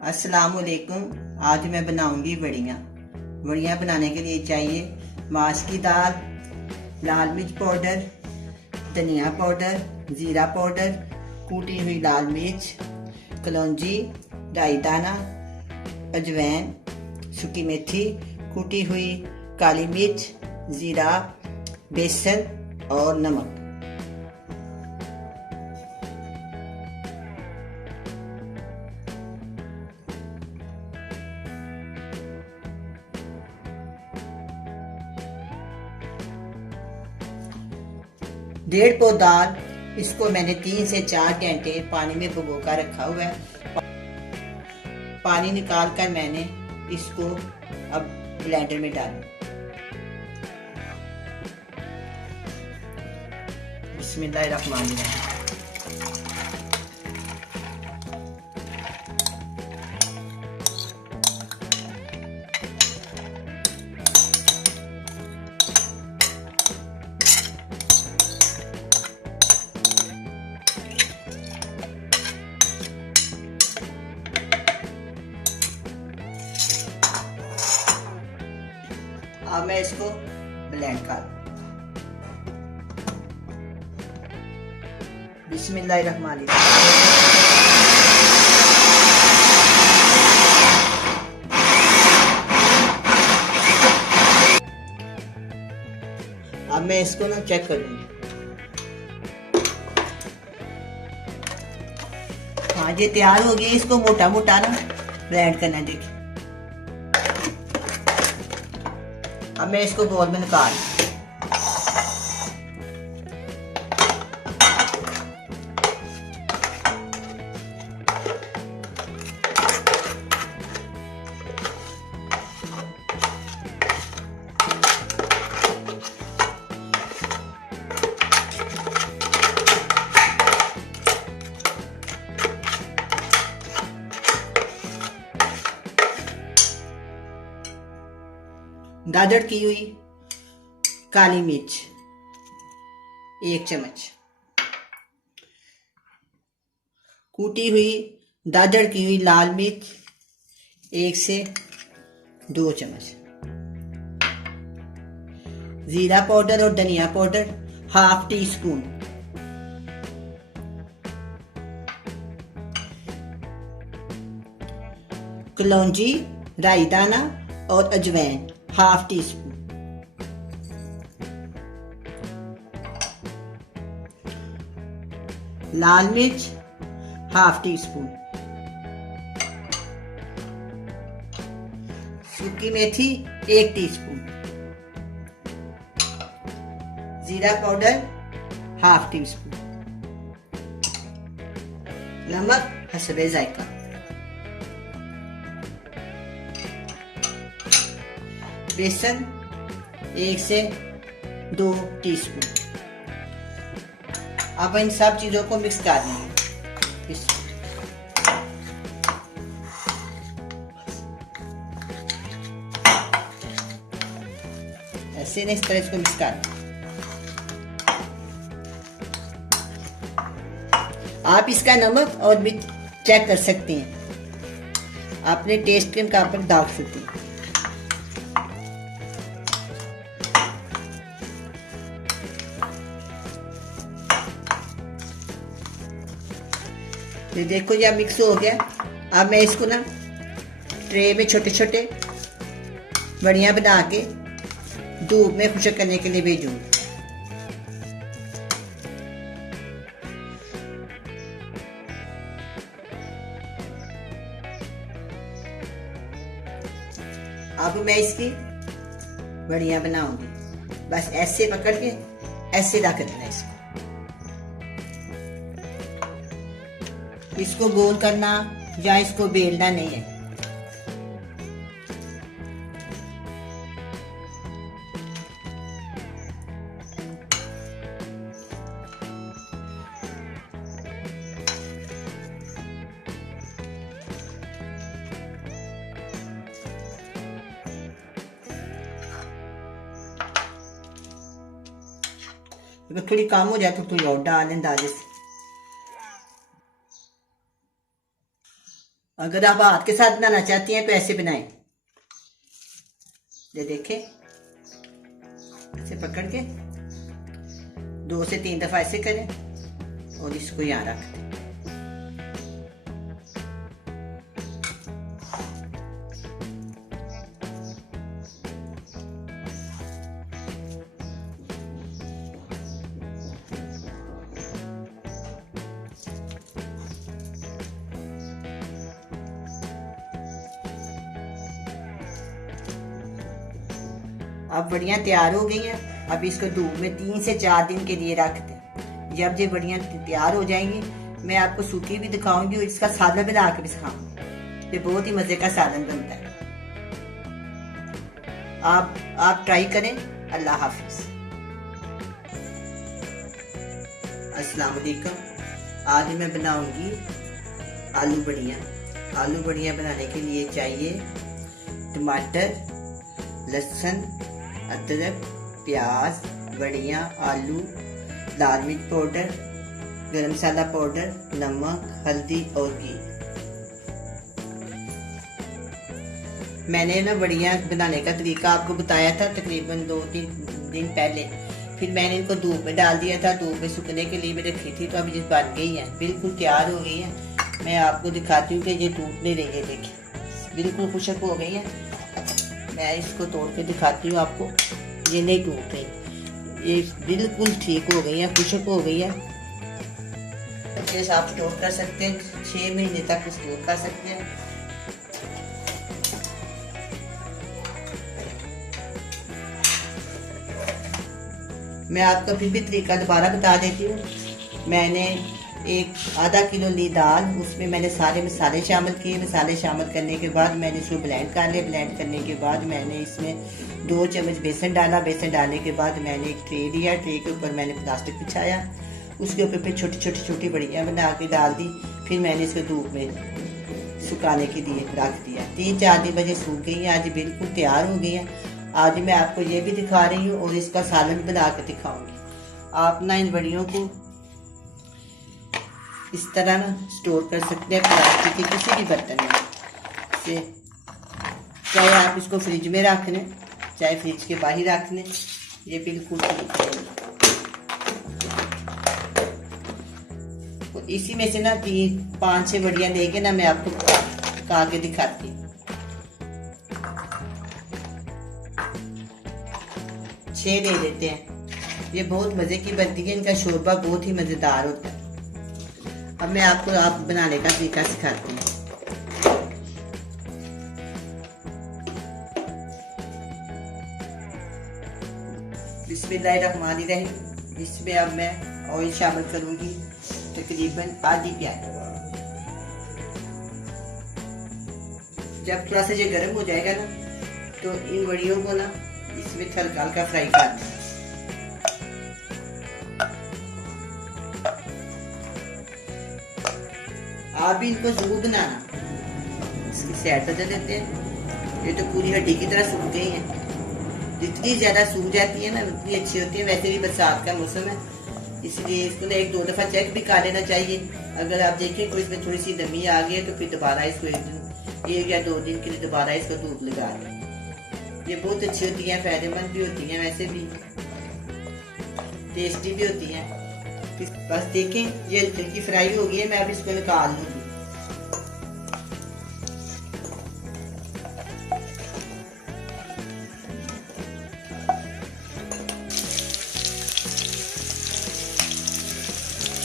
अस्सलामुअलैकुम। आज मैं बनाऊंगी वड़ियाँ। वड़ियाँ बनाने के लिए चाहिए माश की दाल, लाल मिर्च पाउडर, धनिया पाउडर, ज़ीरा पाउडर, कूटी हुई लाल मिर्च, कलौंजी, राई दाना, अजवाइन, सूखी मेथी, कूटी हुई काली मिर्च, ज़ीरा, बेसन और नमक। 1.5 पौ दाल, इसको मैंने 3 से 4 घंटे पानी में भिगो कर रखा हुआ है। पानी निकाल कर मैंने इसको अब ब्लेंडर में डाला। बिस्मिल्लाहिर्रहमानिर्रहीम। अब मैं इसको ब्लेंड कर। बिस्मिल्लाहिर्रहमानिर्रहीम। अब मैं इसको ना चेक करूंगी। हाँ, ये तैयार हो गई। इसको मोटा मोटा ना ब्लेंड करना। देखिए, अब मैं इसको बोल में निकाल। गाजर की हुई काली मिर्च 1 चम्मच, कूटी हुई दादड़ की हुई लाल मिर्च 1 से 2 चम्मच, जीरा पाउडर और धनिया पाउडर 1/2 टीस्पून, कलौंजी, राई दाना और अजवाइन 1/2 टीस्पून, लाल मिर्च 1/2 टीस्पून, सूखी मेथी 1 टीस्पून, जीरा पाउडर 1/2 टीस्पून, नमक हस्बे जायका। बेसन 1 से 2 टीस्पून। अब इन सब चीजों को मिक्स कर देंगे। ऐसे नहीं, इस तरह इसको मिक्स कर। आप इसका नमक और मिर्च चेक कर सकते हैं। अपने टेस्ट के मुताबिक डाल सकते हैं। ये देखो, ये मिक्स हो गया। अब मैं इसको ना ट्रे में छोटे छोटे बड़ियां बना के धूप में खुशक करने के लिए भेजूंगी। अब मैं इसकी बड़ियां बनाऊंगी। बस ऐसे पकड़ के ऐसे रख देना। इसको गोल करना या इसको बेलना नहीं है। अगर थोड़ी कम हो जाए तो थोड़ी और डाल अंदाजे से। अगर आप हाथ के साथ बनाना चाहती हैं तो ऐसे बनाएं। ये देखें, ऐसे पकड़ के 2 से 3 दफा ऐसे करें और इसको यहाँ रख दें। अब बढ़िया तैयार हो गई हैं। अब इसको धूप में 3 से 4 दिन के लिए रख दें। जब ये बढ़िया तैयार हो जाएंगी मैं आपको सूखी भी दिखाऊंगी और इसका सालन बना के भी सिखाऊंगी। ये बहुत ही मजे का सालन बनता है। आप ट्राई करें। अल्लाह हाफिज। अस्सलाम वालेकुम। आज मैं बनाऊंगी आलू बढ़िया। आलू बढ़िया बनाने के लिए चाहिए टमाटर, लहसुन, अदरक, प्याज, बढ़िया, आलू, लाल मिर्च पाउडर, गरम मसाला पाउडर, नमक, हल्दी और घी। मैंने ना बढ़िया बनाने का तरीका आपको बताया था तकरीबन 2-3 दिन पहले। फिर मैंने इनको धूप में डाल दिया था, धूप में सूखने के लिए मैंने रखी थी। तो अभी बन गई है, बिल्कुल तैयार हो गई है। मैं आपको दिखाती हूँ कि ये टूट नहीं रही है। देखिए बिल्कुल खुशक हो गई है। मैं इसको तोड़ के दिखाती हूँ आपको। ये नहीं टूट रही, ये बिल्कुल ठीक हो गई है, खुशक हो गई है। अच्छे से आप स्टोर कर सकते हैं, 6 महीने तक स्टोर कर सकते हैं। मैं आपको फिर भी तरीका दोबारा बता देती हूँ। मैंने एक आधा किलो ली दाल, उसमें मैंने सारे मसाले शामिल किए। मसाले शामिल करने के बाद मैंने इसको ब्लेंड कर लिया। ब्लेंड करने के बाद मैंने इसमें 2 चम्मच बेसन डाला। बेसन डालने के बाद मैंने एक ट्रे लिया। ट्रे के ऊपर मैंने प्लास्टिक बिछाया। उसके ऊपर फिर छोटी छोटी बढ़िया बना के डाल दी। फिर मैंने इसको धूप में सुखाने के लिए रख दिया। 3-4 दिन बजे सूख गई है। आज बिल्कुल तैयार हो गई है। आज मैं आपको ये भी दिखा रही हूँ और इसका सालन बना के दिखाऊंगी। आप ना इन बड़ियों को इस तरह ना स्टोर कर सकते हैं प्लास्टिक के किसी भी बर्तन में से। चाहे आप इसको फ्रिज में रख लें, चाहे फ्रिज के बाहर रख लें, ये बिल्कुल ठीक है। तो इसी में से ना 5-6 बढ़िया लेके ना मैं आपको पका के दिखाती हूँ। 6 ले लेते हैं। ये बहुत मजे की बनती है। इनका शोरबा बहुत ही मजेदार होता है। अब मैं आपको बनाने का तरीका सिखाती हूँ। बिस्मिल्लाहिर्रहमानिर्रहीम। इसमें अब मैं ऑयल शामिल करूंगी तकरीबन आधी प्याली। जब थोड़ा सा ये गर्म हो जाएगा ना तो इन बड़ियों को ना इसमें हल्का हल्का फ्राई कर दें। आप भी इनको जरूर बनाना। इसकी सैर बदल देते हैं। ये तो पूरी हड्डी की तरह सूख गई है। जितनी ज्यादा सूख जाती है ना उतनी अच्छी होती है। वैसे भी बरसात का मौसम है, इसलिए इसको ना 1-2 दफा चेक भी कर लेना चाहिए। अगर आप देखें कोई इसमें थोड़ी सी नमी आ गई है तो फिर दोबारा इसको 1 या 2 दिन के लिए दोबारा इसको धूप लगा दें। ये बहुत अच्छी होती है, फायदेमंद भी होती है, वैसे भी टेस्टी भी होती है। बस देखें ये हल्की फ्राई हो गई है। मैं अब इसको निकाल लूंगी।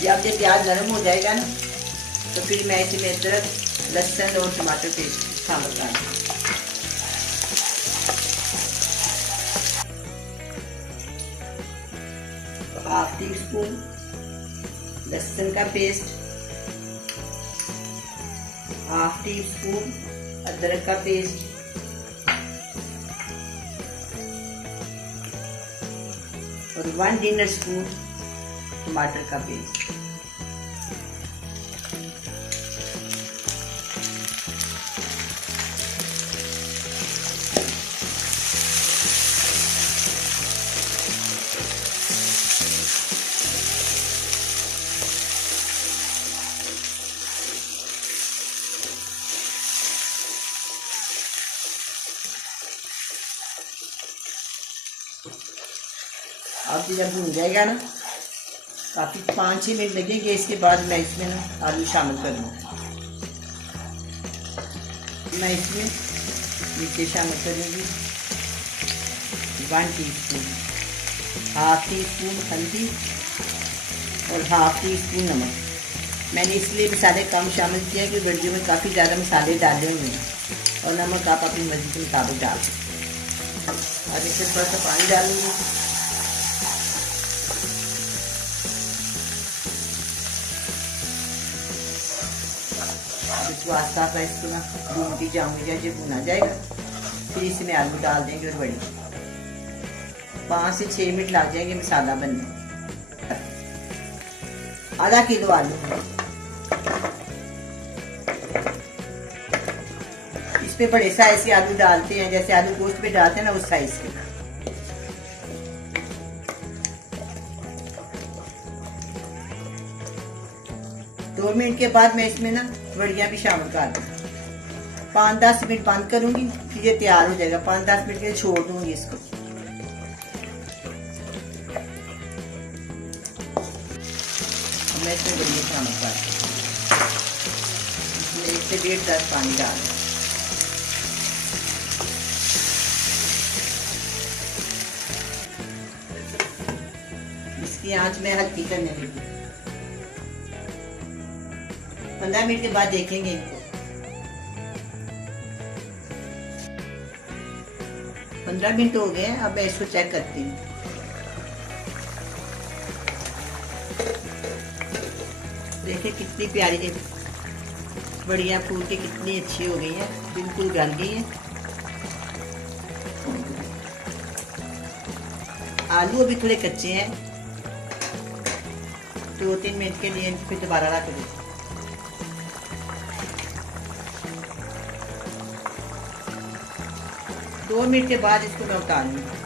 जब ये प्याज नरम हो जाएगा ना तो फिर मैं इसमें अदरक, लहसुन और टमाटर पेस्ट शामिल कर दूंगी। ½ टीस्पून लहसुन का पेस्ट, ½ टीस्पून अदरक का पेस्ट, और 1 डिनर स्पून टमाटर का पेस्ट। अब जब भून जाएगा ना, काफ़ी 5-6 मिनट लगेंगे, इसके बाद मैं इसमें ना आलू शामिल करूँगा। मैं इसमें नीचे शामिल करूँगी 1 टीस्पून, ½ टीस्पून हल्दी और ½ टीस्पून नमक। मैंने इसलिए मसाले कम शामिल किया कि वीडियो में काफ़ी ज़्यादा मसाले डाले हुए हैं, और नमक आप अपनी मर्जी के मुताबिक डाल सकते। अब इसमें थोड़ा सा पानी डालूंगी। इसको आस्ता आस्ता इसको ना भूनती जाऊंगी, जब भुना जाएगा फिर इसमें आलू डाल देंगे और बड़ी 5 से 6 मिनट लग जाएंगे मसाला बनने। ½ किलो आलू, इस पे बड़े साइज के आलू डालते हैं, जैसे आलू गोश्त पे डालते हैं ना, उस साइज के। दो मिनट के बाद मैं इसमें ना बड़ियाँ भी शामिल कर दूँ। 5-10 मिनट बंद करूंगी, फिर ये तैयार हो जाएगा। 5-10 मिनट के लिए छोड़ दूंगी इसको। मैं इसमें बड़ियाँ शामिल कर दूँ, इसमें 1 से 1.5 गिलास पानी डाल। इसकी आंच में हल्की करने लगी। 15 मिनट के बाद देखेंगे इनको। 15 मिनट हो गए हैं, अब मैं इसको चेक करती हूँ। देखिए कितनी प्यारी बढ़िया फूल के कितनी अच्छी हो गई हैं, बिल्कुल गल गई हैं। आलू अभी थोड़े कच्चे हैं, 2-3 मिनट के लिए फिर दोबारा रख दो। दो मिनट के बाद इसको मैं उतार लूँगी।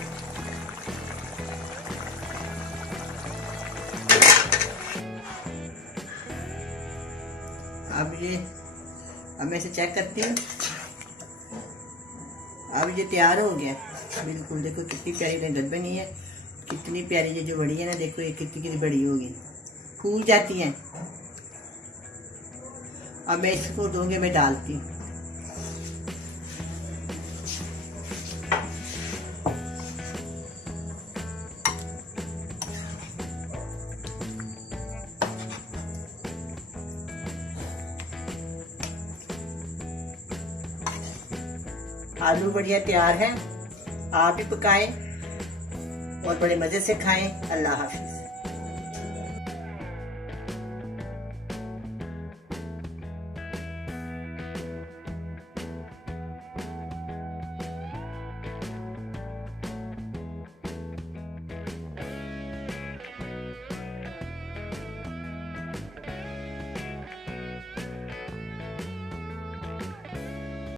अब मैं इसे चेक करती हूँ। अब ये तैयार हो गया बिल्कुल। देखो कितनी प्यारी लंगत बनी है, कितनी प्यारी ये जो बड़ी है ना, देखो ये कितनी बड़ी होगी, फूल जाती हैं। अब मैं इसको दूंगी, मैं डालती हूँ। आलू बढ़िया तैयार है, आप भी पकाएं और बड़े मजे से खाएं। अल्लाह हाफिज।